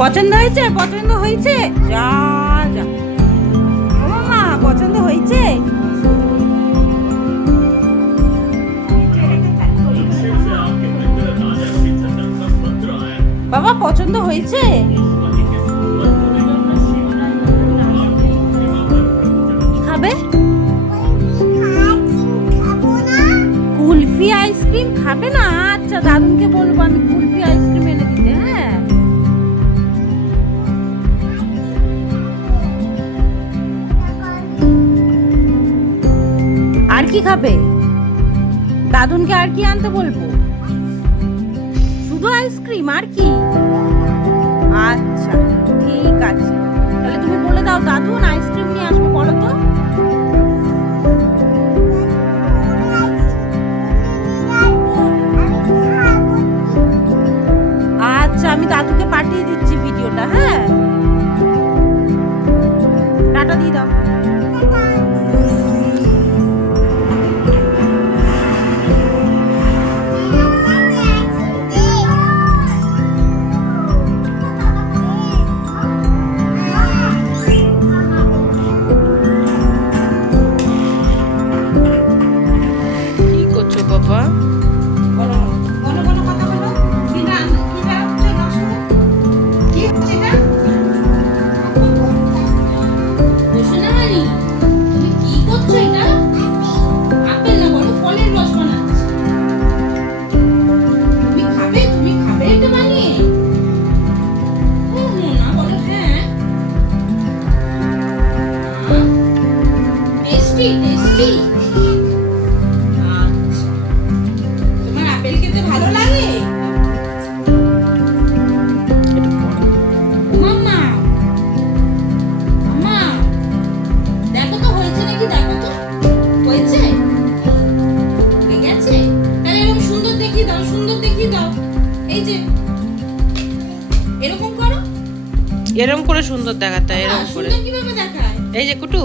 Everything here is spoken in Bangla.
পছন্দ হয়েছে? পছন্দ হয়েছে? যা। বাবা পছন্দ হয়েছে? খাবে? কুলফি আইসক্রিম খাবে না? আচ্ছা দাদুনকে বলব আমি কুলফি আইসক্রিম এনে দিতে হ্যাঁ? আর কি খাবে? দাদুনকে আর কি আনতে বলব? শুধু আইসক্রিম, আর কি? দাদুন আইসক্রিম টেস্টি টেস্টি তোমার আপেল খেতে ভালো লাগে মাম্মা মাম্মা দেখো তো হয়েছে নাকি দেখো তো হয়েছে হয়ে গেছে তাহলে এরকম সুন্দর দেখিয়ে দাও সুন্দর দেখিয়ে দাও এই যে এরকম করো। সুন্দর দেখাতে হয়, এরম করে কীভাবে দেখায়? এই যে কুটু